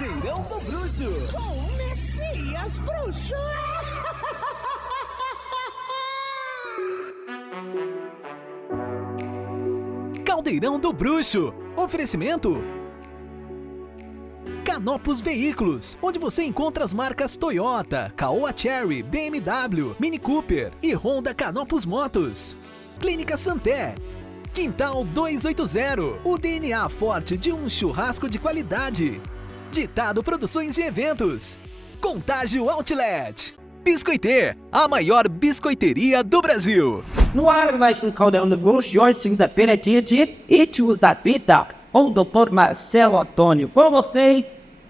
Caldeirão do Bruxo. Com o Messias Bruxo. Caldeirão do Bruxo. Oferecimento Canopus Veículos, onde você encontra as marcas Toyota, Caoa Chery, BMW, Mini Cooper e Honda Canopus Motos. Clínica Santé. Quintal 280, o DNA forte de um churrasco de qualidade. Ditado Produções e Eventos. Contágio Outlet. Biscoitê, a maior biscoiteria do Brasil. No ar, mais um Caldeirão do Bruxo. E hoje, segunda-feira, é dia de Ritmos da Vida, com o Dr. Marcelo Antônio. Com vocês,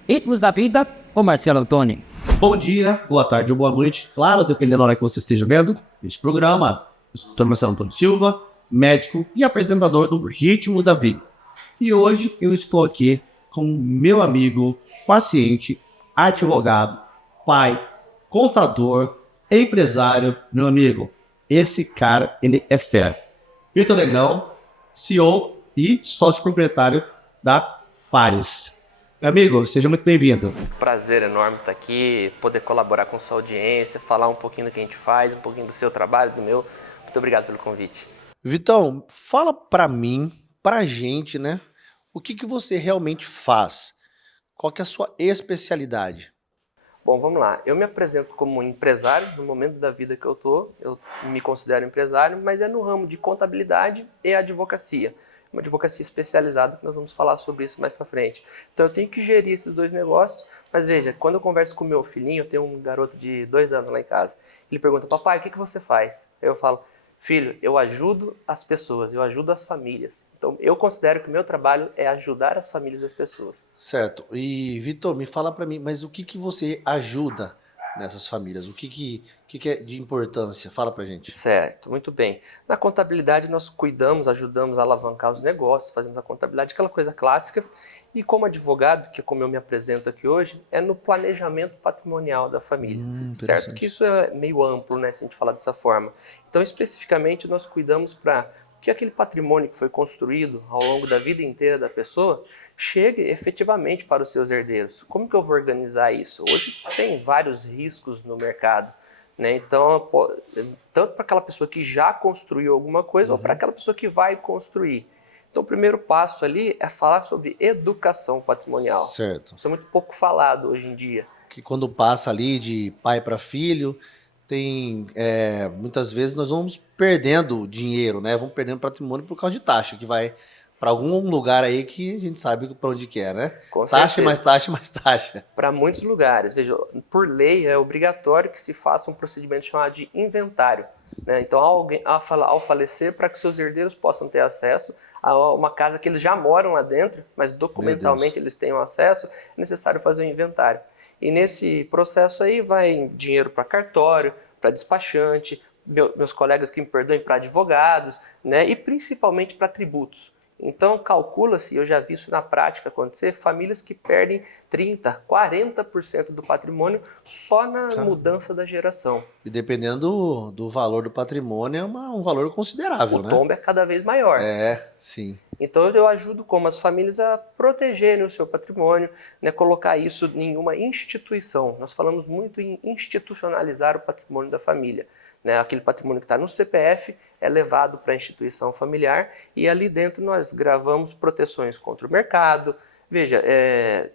Ritmos da Vida, com Marcelo Antônio. Bom dia, boa tarde ou boa noite. Claro, dependendo da hora que você esteja vendo este programa. Eu sou o Dr. Marcelo Antônio Silva, médico e apresentador do Ritmos da Vida. E hoje eu estou aqui com meu amigo, paciente, advogado, pai, contador, empresário, meu amigo. Esse cara, ele é fera. Vitor Negão, CEO e sócio proprietário da Fares. Meu amigo, seja muito bem-vindo. Prazer enorme estar aqui, poder colaborar com sua audiência, falar um pouquinho do que a gente faz, um pouquinho do seu trabalho, do meu. Muito obrigado pelo convite. Vitão, fala pra mim, pra gente, né? O que você realmente faz? Qual que é a sua especialidade? Bom, vamos lá. Eu me apresento como empresário no momento da vida que eu tô. Eu me considero empresário, mas é no ramo de contabilidade e advocacia. Uma advocacia especializada, que nós vamos falar sobre isso mais pra frente. Então eu tenho que gerir esses dois negócios, mas veja, quando eu converso com o meu filhinho, eu tenho um garoto de 2 anos lá em casa, ele pergunta, papai, o que você faz? Aí eu falo, filho, eu ajudo as pessoas, eu ajudo as famílias. Então, eu considero que o meu trabalho é ajudar as famílias e as pessoas. Certo. E, Vitor, me fala pra mim, mas o que você ajuda nessas famílias? O que é de importância? Fala pra gente. Certo, muito bem. Na contabilidade, nós cuidamos, ajudamos a alavancar os negócios, fazemos a contabilidade, aquela coisa clássica. E como advogado, que é como eu me apresento aqui hoje, é no planejamento patrimonial da família. Certo? Que isso é meio amplo, né, se a gente falar dessa forma. Então, especificamente, nós cuidamos para que aquele patrimônio que foi construído ao longo da vida inteira da pessoa chegue efetivamente para os seus herdeiros. Como que eu vou organizar isso? Hoje tem vários riscos no mercado, né? Então, tanto para aquela pessoa que já construiu alguma coisa ou para aquela pessoa que vai construir. Então, o primeiro passo ali é falar sobre educação patrimonial. Certo. Isso é muito pouco falado hoje em dia. Que quando passa ali de pai para filho, tem muitas vezes nós vamos perdendo dinheiro, né? Vamos perdendo patrimônio por causa de taxa, que vai para algum lugar aí que a gente sabe para onde que é, né? Com taxa certeza. mais taxa mais taxa. Para muitos lugares. Veja, por lei é obrigatório que se faça um procedimento chamado de inventário, né? Então, ao falecer, para que seus herdeiros possam ter acesso a uma casa que eles já moram lá dentro, mas documentalmente eles tenham acesso, é necessário fazer um inventário. E nesse processo aí vai dinheiro para cartório, para despachante, meus colegas que me perdoem, para advogados, né? E principalmente para tributos. Então, calcula-se, eu já vi isso na prática acontecer, famílias que perdem 30%, 40% do patrimônio só na mudança da geração. E dependendo do valor do patrimônio, é um valor considerável, O né? tombo é cada vez maior. É, sim. Então, eu ajudo como as famílias a protegerem o seu patrimônio, né, colocar isso em uma instituição. Nós falamos muito em institucionalizar o patrimônio da família. Né, aquele patrimônio que está no CPF é levado para a instituição familiar e ali dentro nós gravamos proteções contra o mercado. Veja,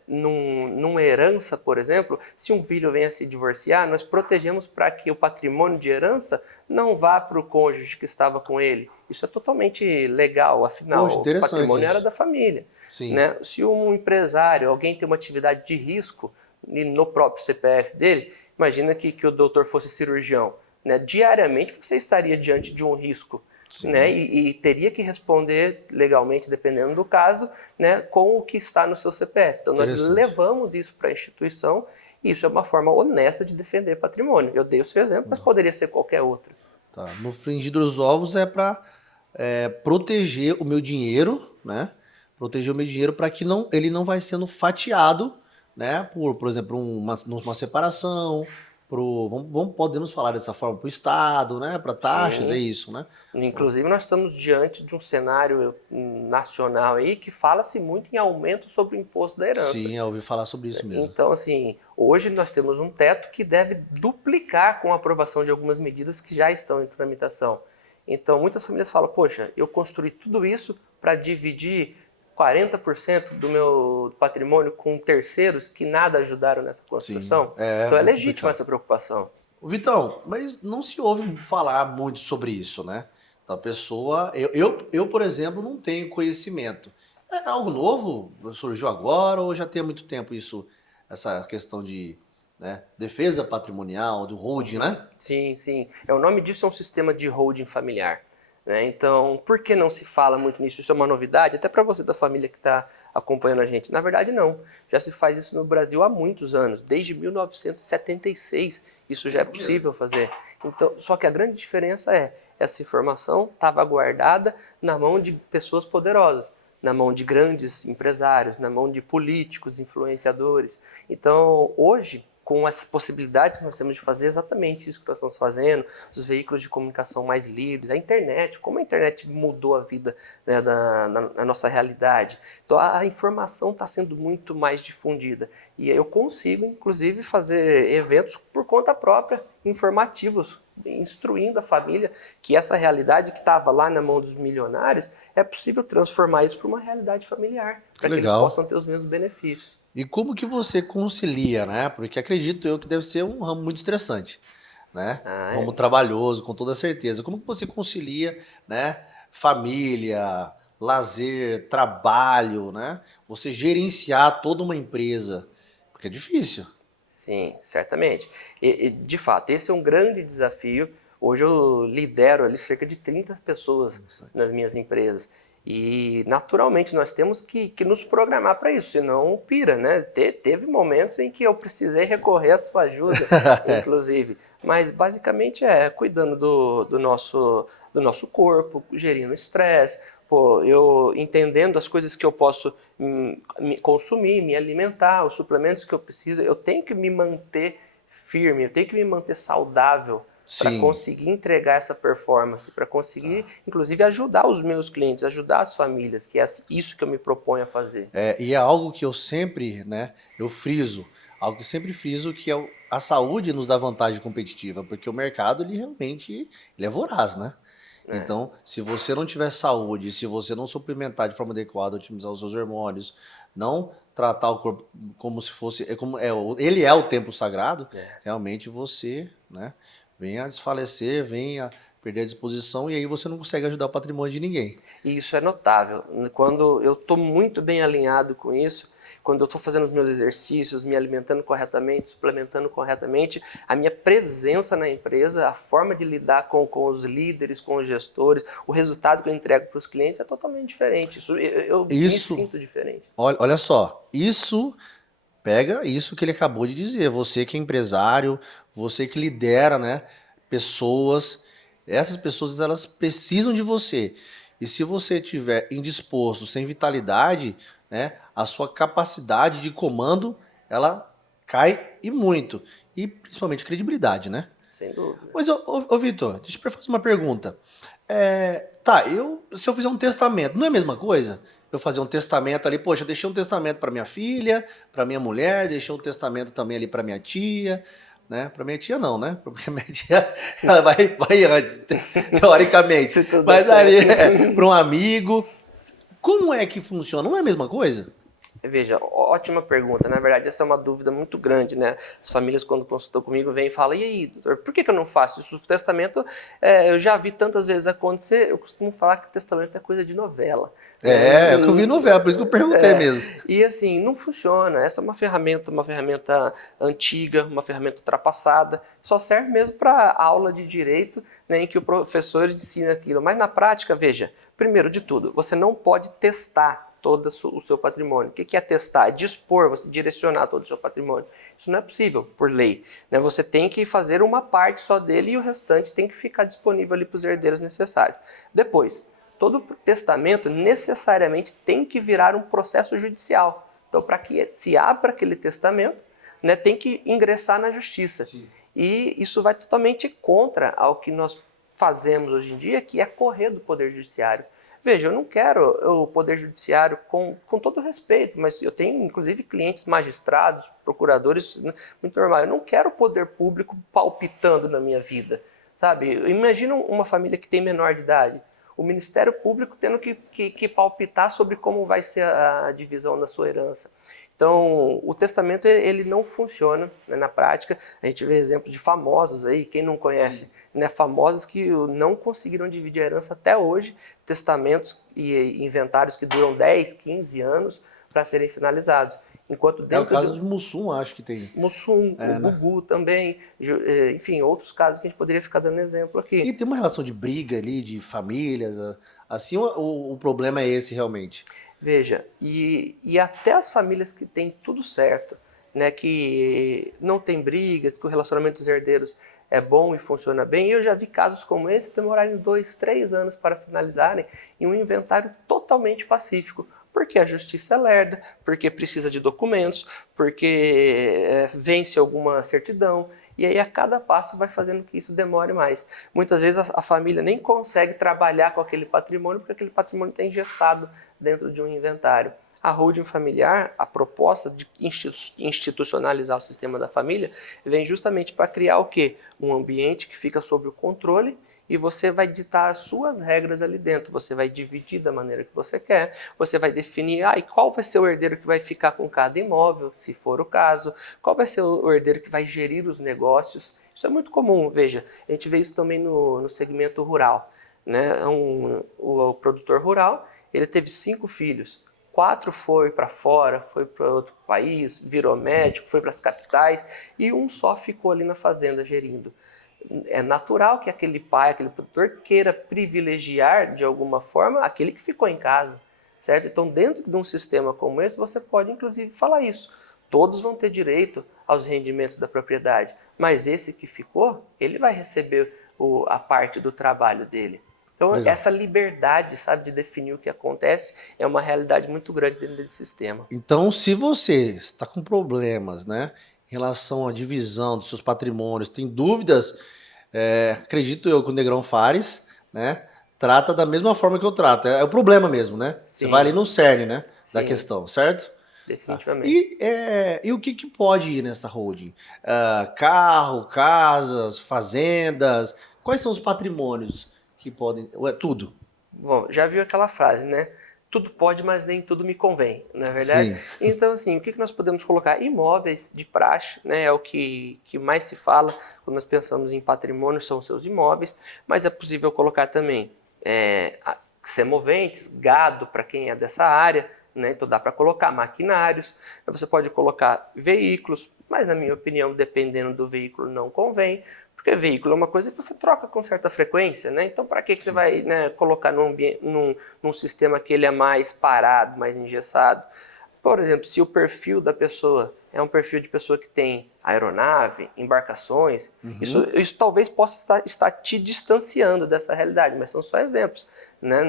numa herança, por exemplo, se um filho vem a se divorciar, nós protegemos para que o patrimônio de herança não vá para o cônjuge que estava com ele. Isso é totalmente legal, afinal, o patrimônio era da família. Sim. Né? Se um empresário, alguém tem uma atividade de risco no próprio CPF dele, imagina que o doutor fosse cirurgião. Né, diariamente você estaria diante de um risco, né, e teria que responder legalmente, dependendo do caso, né, com o que está no seu CPF. Então nós levamos isso para a instituição e isso é uma forma honesta de defender patrimônio. Eu dei o seu exemplo, mas poderia ser qualquer outro. Tá. No frigir dos ovos é para proteger o meu dinheiro, né? Proteger o meu dinheiro para que ele não vai sendo fatiado, né? Por exemplo, numa separação, podemos falar dessa forma, para o Estado, né? Para taxas, Sim. é isso, né? Inclusive, nós estamos diante de um cenário nacional aí que fala-se muito em aumento sobre o imposto da herança. Sim, eu ouvi falar sobre isso mesmo. Então, assim, hoje nós temos um teto que deve duplicar com a aprovação de algumas medidas que já estão em tramitação. Então, muitas famílias falam, poxa, eu construí tudo isso para dividir 40% do meu patrimônio com terceiros que nada ajudaram nessa construção. Então é legítima essa preocupação. Vitão, mas não se ouve falar muito sobre isso, né? Então, a pessoa... Eu, por exemplo, não tenho conhecimento. É algo novo? Surgiu agora ou já tem há muito tempo isso, essa questão de defesa patrimonial, do holding, né? Sim, sim. O nome disso é um sistema de holding familiar. Então, por que não se fala muito nisso? Isso é uma novidade, até para você da família que está acompanhando a gente. Na verdade, não. Já se faz isso no Brasil há muitos anos. Desde 1976, isso já é possível fazer. Então, só que a grande diferença essa informação estava guardada na mão de pessoas poderosas, na mão de grandes empresários, na mão de políticos, influenciadores. Então, hoje, com essa possibilidade que nós temos de fazer exatamente isso que nós estamos fazendo, os veículos de comunicação mais livres, a internet, como a internet mudou a vida, né, na nossa realidade. Então a informação está sendo muito mais difundida. E eu consigo, inclusive, fazer eventos por conta própria, informativos, instruindo a família que essa realidade que estava lá na mão dos milionários, é possível transformar isso para uma realidade familiar, para que eles possam ter os mesmos benefícios. E como que você concilia, né? Porque acredito eu que deve ser um ramo muito estressante, né? Um ramo trabalhoso, com toda certeza. Como que você concilia, né? Família, lazer, trabalho, né? Você gerenciar toda uma empresa, porque é difícil. Sim, certamente. De fato, esse é um grande desafio. Hoje eu lidero ali cerca de 30 pessoas nas minhas empresas. E, naturalmente, nós temos que nos programar para isso, senão pira, né? Teve momentos em que eu precisei recorrer à sua ajuda, inclusive. Mas, basicamente, cuidando do nosso corpo, gerindo o estresse, eu entendendo as coisas que eu posso consumir, me alimentar, os suplementos que eu preciso. Eu tenho que me manter firme, eu tenho que me manter saudável, para conseguir entregar essa performance, para conseguir, inclusive, ajudar os meus clientes, ajudar as famílias, que é isso que eu me proponho a fazer. E é algo que eu sempre, eu friso, algo que sempre friso, que é a saúde nos dá vantagem competitiva, porque o mercado, ele realmente é voraz, né? Então, se você não tiver saúde, se você não suplementar de forma adequada, otimizar os seus hormônios, não tratar o corpo como se fosse, ele é o templo sagrado, realmente você, vem a desfalecer, vem a perder a disposição e aí você não consegue ajudar o patrimônio de ninguém. E isso é notável. Quando eu estou muito bem alinhado com isso, quando eu estou fazendo os meus exercícios, me alimentando corretamente, suplementando corretamente, a minha presença na empresa, a forma de lidar com os líderes, com os gestores, o resultado que eu entrego para os clientes é totalmente diferente. Eu me sinto diferente. Olha só, pega isso que ele acabou de dizer, você que é empresário, você que lidera, pessoas, essas pessoas elas precisam de você. E se você estiver indisposto, sem vitalidade, a sua capacidade de comando, ela cai e muito. E principalmente credibilidade, né? Sem dúvida. Mas, Vitor, deixa eu fazer uma pergunta. Se eu fizer um testamento, não é a mesma coisa? Eu fazer um testamento ali, poxa, eu deixei um testamento para minha filha, para minha mulher, deixei um testamento também ali para minha tia, né? Para minha tia não, né? Porque minha tia ela vai antes, teoricamente. Mas ali para um amigo. Como é que funciona? Não é a mesma coisa? Veja, ótima pergunta. Na verdade, essa é uma dúvida muito grande, né? As famílias, quando consultam comigo, vêm e falam, e aí, doutor, por que eu não faço isso? O testamento, eu já vi tantas vezes acontecer, eu costumo falar que testamento é coisa de novela. É que eu vi novela, por isso que eu perguntei mesmo. E assim, não funciona. Essa é uma ferramenta antiga, uma ferramenta ultrapassada, só serve mesmo para aula de direito, né, em que o professor ensina aquilo. Mas na prática, veja, primeiro de tudo, você não pode testar todo o seu patrimônio. O que é testar? É dispor, você direcionar todo o seu patrimônio. Isso não é possível, por lei. Você tem que fazer uma parte só dele e o restante tem que ficar disponível ali para os herdeiros necessários. Depois, todo testamento necessariamente tem que virar um processo judicial. Então, para que se abra aquele testamento, tem que ingressar na justiça. Sim. E isso vai totalmente contra ao que nós fazemos hoje em dia, que é correr do Poder Judiciário. Veja, eu não quero o Poder Judiciário com todo respeito, mas eu tenho inclusive clientes magistrados, procuradores, muito normal. Eu não quero o poder público palpitando na minha vida, sabe? Imagina uma família que tem menor de idade, o Ministério Público tendo que palpitar sobre como vai ser a divisão da sua herança. Então, o testamento ele não funciona, né, na prática. A gente vê exemplos de famosos aí, quem não conhece, né, famosos que não conseguiram dividir a herança até hoje, testamentos e inventários que duram 10, 15 anos para serem finalizados. Enquanto É o dentro caso de Mussum, acho que tem. Mussum, o né? Gugu também, enfim, outros casos que a gente poderia ficar dando exemplo aqui. E tem uma relação de briga ali, de famílias, assim, o problema é esse realmente? Veja, e até as famílias que têm tudo certo, né, que não tem brigas, que o relacionamento dos herdeiros é bom e funciona bem, eu já vi casos como esse demorarem 2, 3 anos para finalizarem em um inventário totalmente pacífico, porque a justiça é lerda, porque precisa de documentos, porque vence alguma certidão, e aí a cada passo vai fazendo que isso demore mais. Muitas vezes a família nem consegue trabalhar com aquele patrimônio, porque aquele patrimônio está engessado dentro de um inventário. A holding familiar, a proposta de institucionalizar o sistema da família, vem justamente para criar o quê? Um ambiente que fica sob o controle e você vai ditar as suas regras ali dentro. Você vai dividir da maneira que você quer, você vai definir e qual vai ser o herdeiro que vai ficar com cada imóvel, se for o caso, qual vai ser o herdeiro que vai gerir os negócios. Isso é muito comum, veja, a gente vê isso também no segmento rural, né? O produtor rural, ele teve 5 filhos, 4 foi para fora, foi para outro país, virou médico, foi para as capitais, e um só ficou ali na fazenda gerindo. É natural que aquele pai, aquele produtor queira privilegiar de alguma forma aquele que ficou em casa, certo? Então, dentro de um sistema como esse, você pode inclusive falar isso. Todos vão ter direito aos rendimentos da propriedade, mas esse que ficou, ele vai receber a parte do trabalho dele. Então, Legal. essa liberdade, sabe, de definir o que acontece é uma realidade muito grande dentro desse sistema. Então, se você está com problemas, né, em relação à divisão dos seus patrimônios, tem dúvidas, acredito eu que o Negrão Fares, né, trata da mesma forma que eu trato. É o problema mesmo, né? Você Sim. vai ali no cerne, né, da Sim. questão, certo? Definitivamente. E o que pode ir nessa holding? Carro, casas, fazendas, quais são os patrimônios que podem... Tudo. Bom, já viu aquela frase, né? Tudo pode, mas nem tudo me convém, não é verdade? Sim. Então, assim, o que nós podemos colocar? Imóveis de praxe, né? É o que mais se fala quando nós pensamos em patrimônio, são os seus imóveis, mas é possível colocar também semoventes, gado, para quem é dessa área, né? Então dá para colocar maquinários, você pode colocar veículos, mas na minha opinião, dependendo do veículo, não convém, porque veículo é uma coisa que você troca com certa frequência, né? Então para que você vai, né, colocar num sistema que ele é mais parado, mais engessado? Por exemplo, se o perfil da pessoa é um perfil de pessoa que tem aeronave, embarcações, isso talvez possa estar te distanciando dessa realidade, mas são só exemplos, né?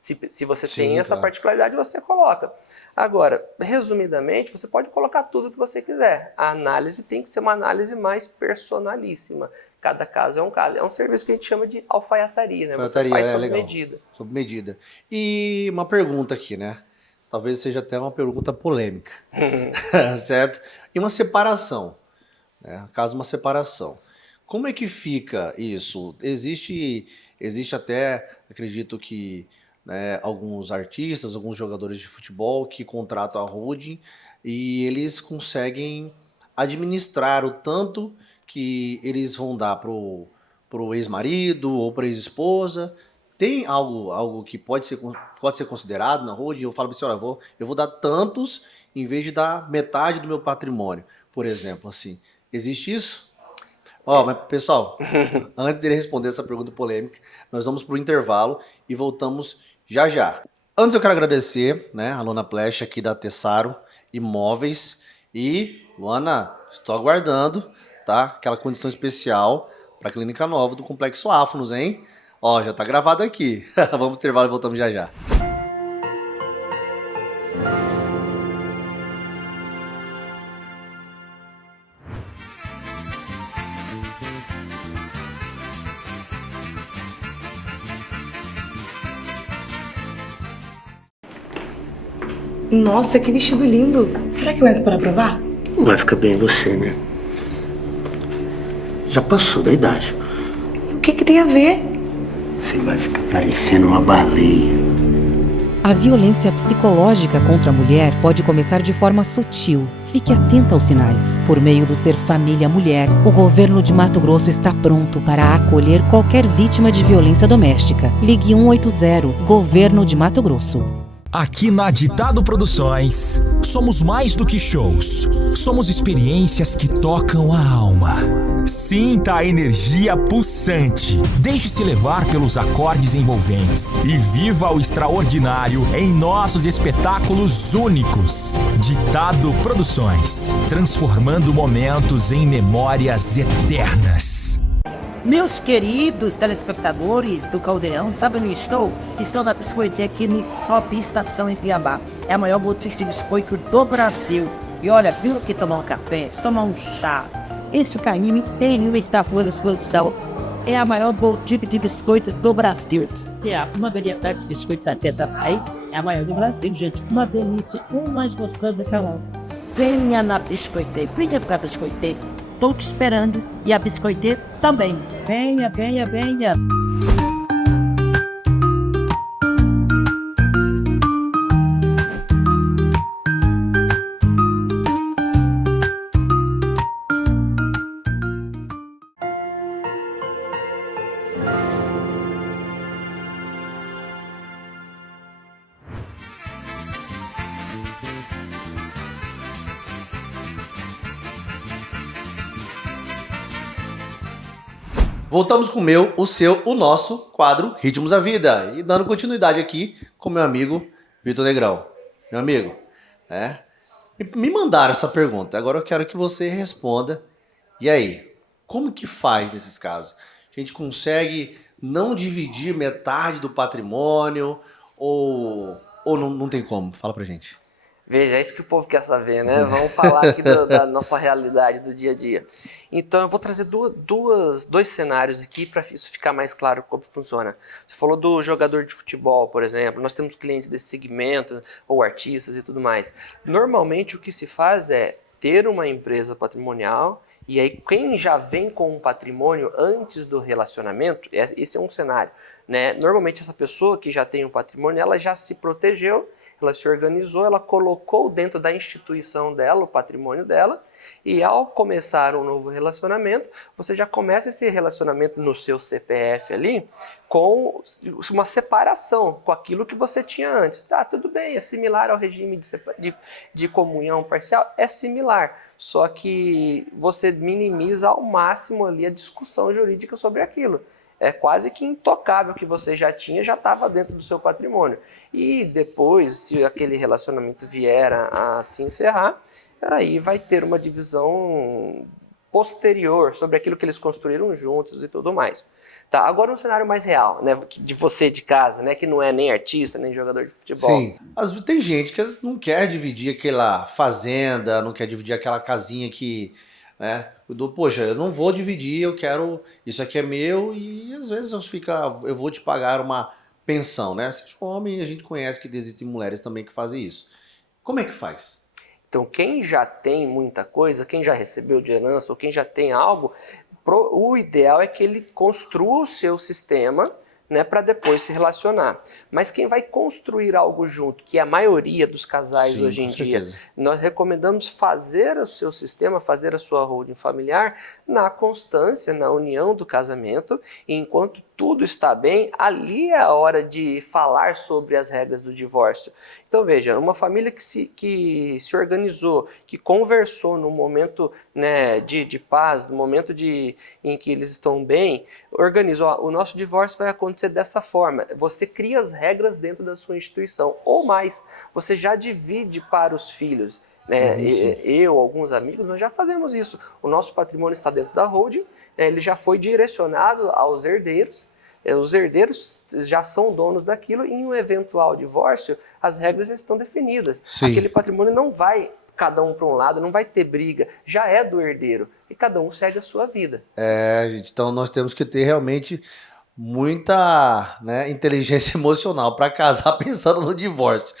Se você tem essa particularidade, você coloca. Agora, resumidamente, você pode colocar tudo o que você quiser. A análise tem que ser uma análise mais personalíssima. Cada caso é um caso. É um serviço que a gente chama de alfaiataria, né? Alfaiataria, você faz sob legal. medida. Sob medida. E uma pergunta aqui, né? Talvez seja até uma pergunta polêmica, certo? E uma separação, né? Caso de uma separação. Como é que fica isso? Existe até, acredito que, né, alguns artistas, alguns jogadores de futebol que contratam a holding e eles conseguem administrar o tanto que eles vão dar pro ex-marido ou para ex-esposa. Tem algo que pode ser considerado na holding? Eu falo para você, olha, eu vou dar tantos em vez de dar metade do meu patrimônio, por exemplo, assim. Existe isso? Mas pessoal, antes dele responder essa pergunta polêmica, nós vamos para o intervalo e voltamos já já. Antes eu quero agradecer, né, a Luana Plecha aqui da Tessaro Imóveis e, Luana, estou aguardando, tá? Aquela condição especial para a Clínica Nova do Complexo Áfonos, hein? Ó, já tá gravado aqui. Vamos pro intervalo e voltamos já já. Nossa, que vestido lindo. Será que eu entro para provar? Não vai ficar bem em você, né? Já passou da idade. O que tem a ver? Você vai ficar parecendo uma baleia. A violência psicológica contra a mulher pode começar de forma sutil. Fique atenta aos sinais. Por meio do Ser Família Mulher, o governo de Mato Grosso está pronto para acolher qualquer vítima de violência doméstica. Ligue 180, Governo de Mato Grosso. Aqui na Ditado Produções, somos mais do que shows. Somos experiências que tocam a alma. Sinta a energia pulsante. Deixe-se levar pelos acordes envolventes e viva o extraordinário em nossos espetáculos únicos. Ditado Produções, transformando momentos em memórias eternas. Meus queridos telespectadores do Caldeirão, sabe onde estou? Estou na biscoiteria aqui no Shopping Estação em Cuiabá. É a maior boutique de biscoito do Brasil. E olha, viu aqui tomar um café, tomar um chá. Esse caminho inteiro está fora da exposição. É a maior boutique de biscoitos do Brasil. É uma variedade de biscoitos artesanais. É a maior do Brasil, gente. Uma delícia, um mais gostoso do que a outra. Venha na biscoiteira, venha pra biscoiteira. Estou te esperando e a biscoiteira também. Venha, venha, venha. Voltamos com o nosso quadro Ritmos da Vida. E dando continuidade aqui com meu amigo Vitor Negrão. Meu amigo, me mandaram essa pergunta. Agora eu quero que você responda. E aí, como que faz nesses casos? A gente consegue não dividir metade do patrimônio ou não tem como? Fala pra gente. Veja, é isso que o povo quer saber, né? Vamos falar aqui da nossa realidade do dia a dia. Então, eu vou trazer dois cenários aqui para isso ficar mais claro como funciona. Você falou do jogador de futebol, por exemplo. Nós temos clientes desse segmento, ou artistas e tudo mais. Normalmente, o que se faz é ter uma empresa patrimonial e aí quem já vem com um patrimônio antes do relacionamento, esse é um cenário, né? Normalmente, essa pessoa que já tem um patrimônio, ela já se protegeu, ela se organizou, ela colocou dentro da instituição dela, o patrimônio dela, e ao começar um novo relacionamento, você já começa esse relacionamento no seu CPF ali, com uma separação com aquilo que você tinha antes. Tá, tudo bem, é similar ao regime de comunhão parcial, é similar, só que você minimiza ao máximo ali a discussão jurídica sobre aquilo. É quase que intocável que você já tinha, já estava dentro do seu patrimônio. E depois, se aquele relacionamento vier a se encerrar, aí vai ter uma divisão posterior sobre aquilo que eles construíram juntos e tudo mais. Tá, agora um cenário mais real, né, de você de casa, né, que não é nem artista, nem jogador de futebol. Sim, tem gente que não quer dividir aquela fazenda, não quer dividir aquela casinha que... poxa, eu não vou dividir, eu quero, isso aqui é meu, e às vezes eu vou te pagar uma pensão, né? Seja homem, a gente conhece que existem mulheres também que fazem isso. Como é que faz? Então, quem já tem muita coisa, quem já recebeu de herança, ou quem já tem algo, o ideal é que ele construa o seu sistema, né, para depois se relacionar. Mas quem vai construir algo junto, que é a maioria dos casais Sim, hoje em dia, certeza. nós recomendamos fazer o seu sistema, fazer a sua holding familiar na constância, na união do casamento, e enquanto tudo está bem, ali é a hora de falar sobre as regras do divórcio. Então veja, uma família que se organizou, que conversou no momento, né, de paz, no momento em que eles estão bem, organizou, o nosso divórcio vai acontecer dessa forma. Você cria as regras dentro da sua instituição, ou mais, você já divide para os filhos. Né? Eu, alguns amigos, nós já fazemos isso. O nosso patrimônio está dentro da holding, ele já foi direcionado aos herdeiros. Os herdeiros já são donos daquilo e em um eventual divórcio, as regras já estão definidas. Sim. Aquele patrimônio não vai cada um para um lado, não vai ter briga, já é do herdeiro e cada um segue a sua vida. Gente, então nós temos que ter realmente muita, né, inteligência emocional para casar pensando no divórcio.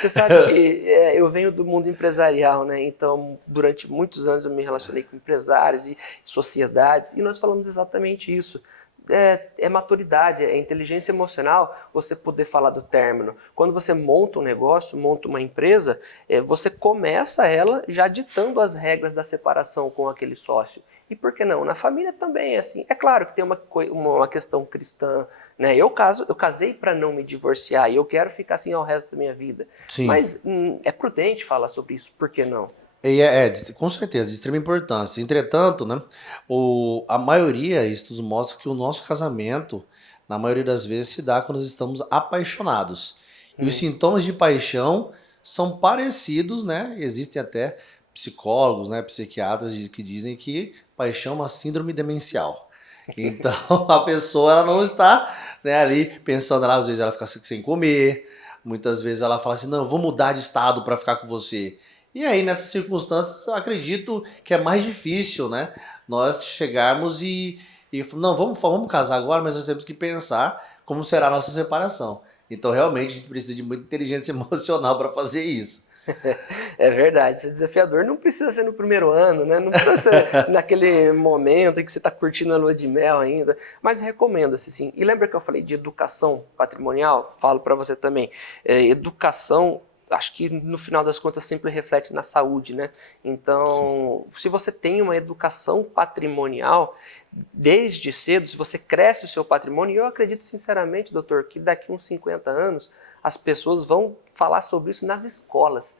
Você sabe que eu venho do mundo empresarial, né? Então, durante muitos anos eu me relacionei com empresários e sociedades e nós falamos exatamente isso. É maturidade, é inteligência emocional você poder falar do término. Quando você monta um negócio, monta uma empresa, você começa ela já ditando as regras da separação com aquele sócio. E por que não? Na família também é assim. É claro que tem uma questão cristã, né? Eu casei para não me divorciar e eu quero ficar assim ao resto da minha vida. Sim. Mas é prudente falar sobre isso, por que não? Com certeza, de extrema importância. Entretanto, né, a maioria, estudos mostram que o nosso casamento, na maioria das vezes, se dá quando nós estamos apaixonados. E os sintomas de paixão são parecidos, né? Existem até psicólogos, né, psiquiatras que dizem que paixão é uma síndrome demencial. Então, a pessoa ela não está, né, ali pensando, às vezes ela fica sem comer, muitas vezes ela fala assim, não, eu vou mudar de estado para ficar com você. E aí, nessas circunstâncias, eu acredito que é mais difícil, né? Nós chegarmos e não, vamos casar agora, mas nós temos que pensar como será a nossa separação. Então, realmente, a gente precisa de muita inteligência emocional para fazer isso. É verdade, ser desafiador não precisa ser no primeiro ano, né? Não precisa ser naquele momento em que você está curtindo a lua de mel ainda, mas recomenda-se sim. E lembra que eu falei de educação patrimonial? Falo para você também. Educação, acho que no final das contas sempre reflete na saúde, né? Então, se você tem uma educação patrimonial, desde cedo, se você cresce o seu patrimônio, e eu acredito sinceramente, doutor, que daqui uns 50 anos as pessoas vão falar sobre isso nas escolas.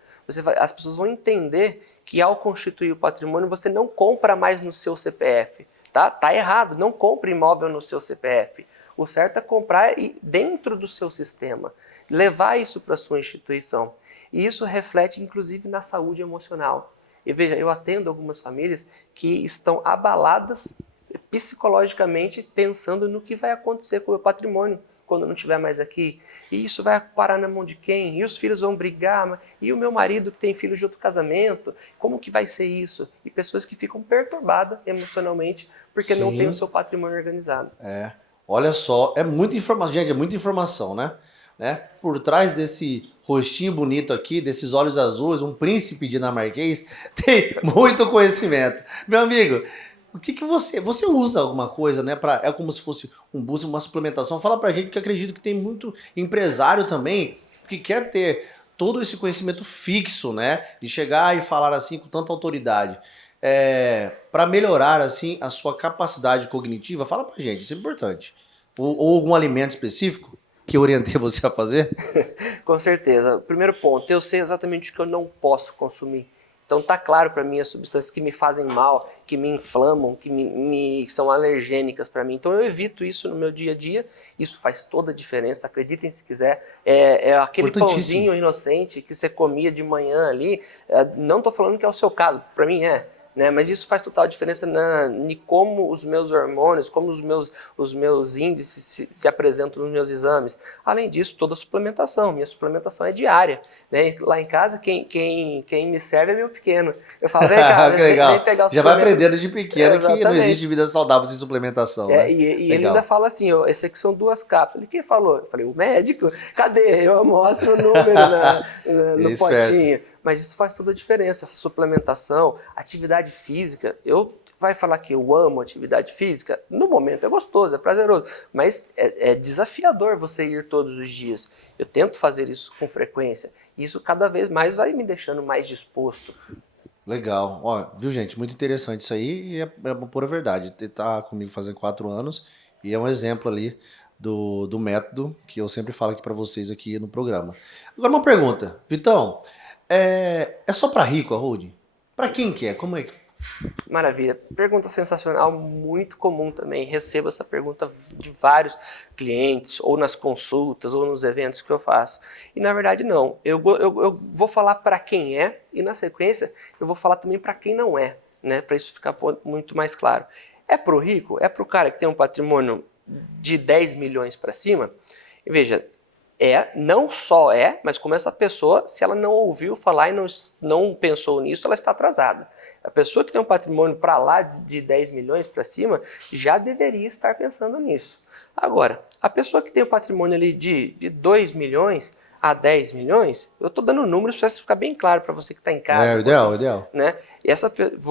As pessoas vão entender que ao constituir o patrimônio você não compra mais no seu CPF, tá? Tá errado, não compre imóvel no seu CPF. O certo é comprar dentro do seu sistema, levar isso para a sua instituição. E isso reflete inclusive na saúde emocional. E veja, eu atendo algumas famílias que estão abaladas psicologicamente pensando no que vai acontecer com o meu patrimônio quando eu não estiver mais aqui. E isso vai parar na mão de quem? E os filhos vão brigar? E o meu marido que tem filhos de outro casamento? Como que vai ser isso? E pessoas que ficam perturbadas emocionalmente porque não tem o seu patrimônio organizado. Olha só, é muita informação, gente, é muita informação, né? Por trás desse rostinho bonito aqui, desses olhos azuis, um príncipe dinamarquês, tem muito conhecimento. Meu amigo, o que você usa alguma coisa, né? É como se fosse um boost, uma suplementação. Fala pra gente, porque eu acredito que tem muito empresário também que quer ter todo esse conhecimento fixo, né? De chegar e falar assim com tanta autoridade. Para melhorar assim a sua capacidade cognitiva, fala pra gente, isso é importante. Ou algum alimento específico que eu orientei você a fazer? Com certeza. Primeiro ponto, eu sei exatamente o que eu não posso consumir. Então tá claro para mim as substâncias que me fazem mal, que me inflamam, que são alergênicas para mim. Então eu evito isso no meu dia a dia. Isso faz toda a diferença, acreditem se quiser. É aquele pãozinho inocente que você comia de manhã ali. Não tô falando que é o seu caso, para mim né? Mas isso faz total diferença em como os meus hormônios, como os meus índices se apresentam nos meus exames. Além disso, toda a suplementação. Minha suplementação é diária, né? Lá em casa, quem me serve é meu pequeno. Eu falo, vem cá, vem pegar o suplemento. Já vai aprendendo de pequeno que não existe vida saudável sem suplementação. Né? E ele ainda fala assim, esse aqui são 2 cápsulas. Quem falou? Eu falei, o médico? Cadê? Eu mostro o número no potinho. Mas isso faz toda a diferença, essa suplementação, atividade física. Vai falar que eu amo atividade física? No momento é gostoso, é prazeroso, mas é desafiador você ir todos os dias. Eu tento fazer isso com frequência e isso cada vez mais vai me deixando mais disposto. Legal. Ó, viu, gente? Muito interessante isso aí e é uma pura verdade. Tá comigo fazendo 4 anos e é um exemplo ali do método que eu sempre falo aqui para vocês aqui no programa. Agora uma pergunta, Vitão. É só para rico a holding? Para quem que é? Como é que... Maravilha. Pergunta sensacional, muito comum também. Recebo essa pergunta de vários clientes, ou nas consultas, ou nos eventos que eu faço. E na verdade não. Eu vou falar para quem é, e na sequência eu vou falar também para quem não é, né? Para isso ficar muito mais claro. É para o rico? É para o cara que tem um patrimônio de 10 milhões para cima? E veja, Não só mas como essa pessoa, se ela não ouviu falar e não pensou nisso, ela está atrasada. A pessoa que tem um patrimônio para lá de 10 milhões para cima, já deveria estar pensando nisso. Agora, a pessoa que tem um patrimônio ali de 2 milhões a 10 milhões, eu estou dando números para ficar bem claro para você que está em casa. O ideal. Né?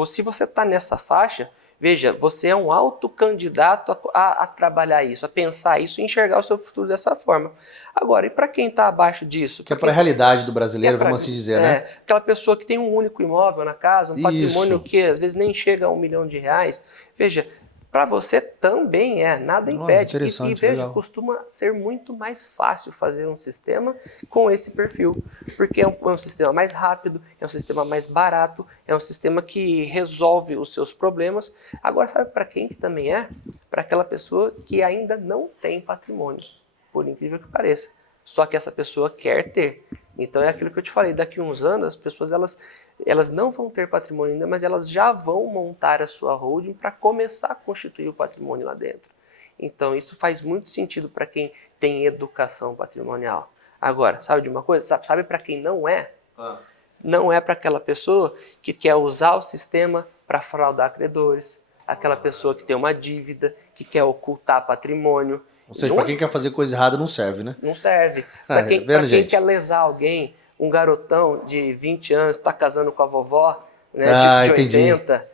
Se você está nessa faixa, veja, você é um autocandidato a trabalhar isso, a pensar isso e enxergar o seu futuro dessa forma. Agora, e para quem está abaixo disso? Que é para a realidade do brasileiro, vamos assim dizer, né? Aquela pessoa que tem um único imóvel na casa, um patrimônio Isso. que às vezes nem chega a R$1 milhão. Veja, para você também nada impede. E veja, legal. costuma ser muito mais fácil fazer um sistema com esse perfil, porque é um sistema mais rápido, é um sistema mais barato, é um sistema que resolve os seus problemas. Agora, sabe para quem que também é? Para aquela pessoa que ainda não tem patrimônio, por incrível que pareça. Só que essa pessoa quer ter. Então é aquilo que eu te falei, daqui a uns anos as pessoas elas não vão ter patrimônio ainda, mas elas já vão montar a sua holding para começar a constituir o patrimônio lá dentro. Então isso faz muito sentido para quem tem educação patrimonial. Agora, sabe de uma coisa? Sabe para quem não é? Não é para aquela pessoa que quer usar o sistema para fraudar credores, aquela pessoa que tem uma dívida, que quer ocultar patrimônio. Ou seja, para quem quer fazer coisa errada não serve, né? Não serve. Para quem quer lesar alguém, um garotão de 20 anos está casando com a vovó, né, de 80,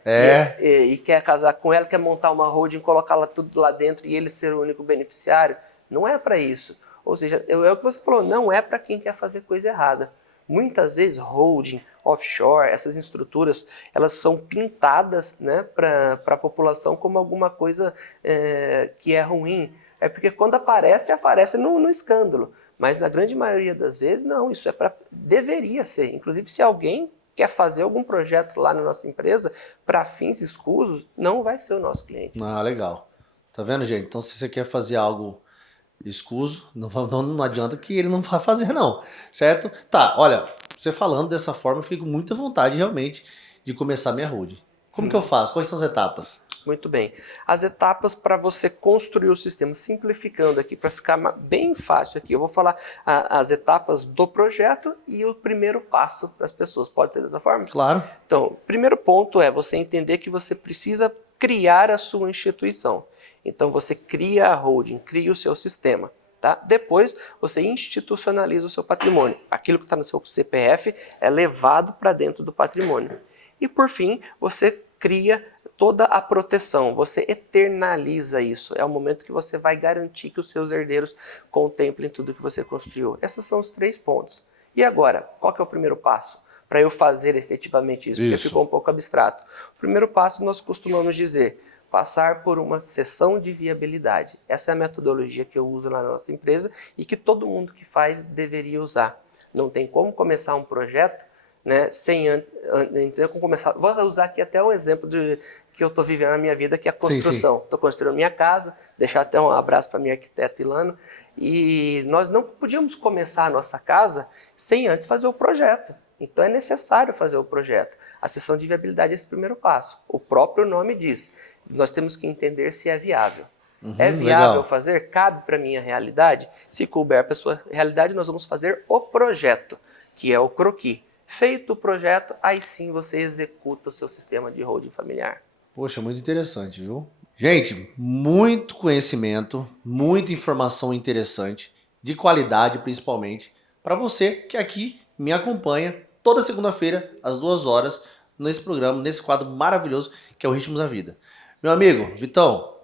e quer casar com ela, quer montar uma holding, colocá-la tudo lá dentro e ele ser o único beneficiário, não é para isso. Ou seja, é o que você falou, não é para quem quer fazer coisa errada. Muitas vezes holding, offshore, essas estruturas, elas são pintadas, né, para a população como alguma coisa que é ruim. É porque quando aparece no escândalo. Mas na grande maioria das vezes, não, isso deveria ser. Inclusive, se alguém quer fazer algum projeto lá na nossa empresa para fins escusos, não vai ser o nosso cliente. Ah, legal. Tá vendo, gente? Então, se você quer fazer algo escuso, não adianta que ele não vai fazer, não. Certo? Tá, olha, você falando dessa forma, eu fico com muita vontade, realmente, de começar minha holding. Como que eu faço? Quais são as etapas? Muito bem. As etapas para você construir o sistema, simplificando aqui, para ficar bem fácil aqui, eu vou falar as etapas do projeto e o primeiro passo para as pessoas. Pode ser dessa forma? Claro. Então, o primeiro ponto é você entender que você precisa criar a sua instituição. Então, você cria a holding, cria o seu sistema. Tá? Depois, você institucionaliza o seu patrimônio. Aquilo que está no seu CPF é levado para dentro do patrimônio. E, por fim, você cria toda a proteção, você eternaliza isso. É o momento que você vai garantir que os seus herdeiros contemplem tudo que você construiu. Esses são os 3 pontos. E agora, qual que é o primeiro passo? Para eu fazer efetivamente isso, porque ficou um pouco abstrato. O primeiro passo nós costumamos dizer, passar por uma sessão de viabilidade. Essa é a metodologia que eu uso lá na nossa empresa e que todo mundo que faz deveria usar. Não tem como começar um projeto, né, sem começar. Vou usar aqui até um exemplo que eu estou vivendo na minha vida, que é a construção. Estou construindo minha casa, deixar até um abraço para minha arquiteta Ilana, e nós não podíamos começar a nossa casa sem antes fazer o projeto. Então é necessário fazer o projeto. A sessão de viabilidade é esse primeiro passo. O próprio nome diz. Nós temos que entender se é viável. É viável legal. Fazer? Cabe para a minha realidade? Se couber para a sua realidade, nós vamos fazer o projeto, que é o croquis. Feito o projeto, aí sim você executa o seu sistema de holding familiar. Poxa, muito interessante, viu? Gente, muito conhecimento, muita informação interessante, de qualidade principalmente, para você que aqui me acompanha toda segunda-feira, às 2 horas, nesse programa, nesse quadro maravilhoso que é o Ritmos da Vida. Meu amigo, Vitão,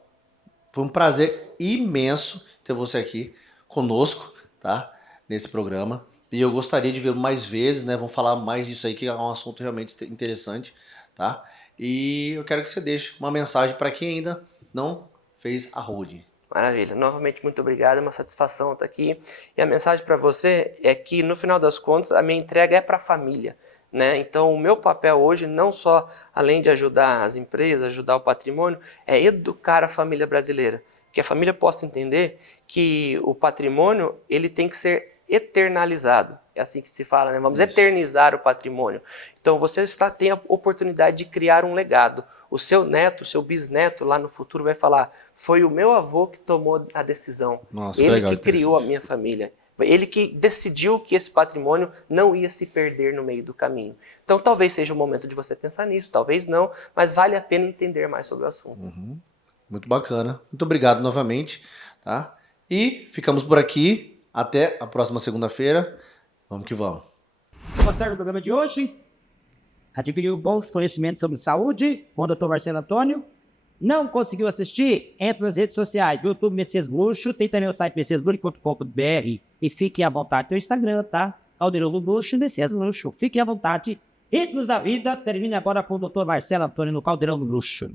foi um prazer imenso ter você aqui conosco, tá? Nesse programa. E eu gostaria de ver mais vezes, né? Vamos falar mais disso aí, que é um assunto realmente interessante, tá? E eu quero que você deixe uma mensagem para quem ainda não fez a holding. Maravilha. Novamente, muito obrigado. É uma satisfação estar aqui. E a mensagem para você é que, no final das contas, a minha entrega é para a família, né? Então, o meu papel hoje, não só, além de ajudar as empresas, ajudar o patrimônio, é educar a família brasileira. Que a família possa entender que o patrimônio ele tem que ser eternalizado. É assim que se fala, né? Vamos eternizar o patrimônio. Então você tem a oportunidade de criar um legado. O seu neto, o seu bisneto lá no futuro vai falar, foi o meu avô que tomou a decisão. Nossa, ele legal, que criou a minha família. Ele que decidiu que esse patrimônio não ia se perder no meio do caminho. Então talvez seja o momento de você pensar nisso, talvez não, mas vale a pena entender mais sobre o assunto. Muito bacana. Muito obrigado novamente. Tá? E ficamos por aqui. Até a próxima segunda-feira. Vamos que vamos. Gostaram do programa de hoje? Adquiriu bons conhecimentos sobre saúde com o Dr. Marcelo Antônio? Não conseguiu assistir? Entre nas redes sociais, YouTube Messias Luxo, tem também o site messiasluxo.com.br e fiquem à vontade. Tem o Instagram, tá? Caldeirão do Luxo e Messias Luxo. Fiquem à vontade. Ritmos da Vida termina agora com o Dr. Marcelo Antônio no Caldeirão do Luxo.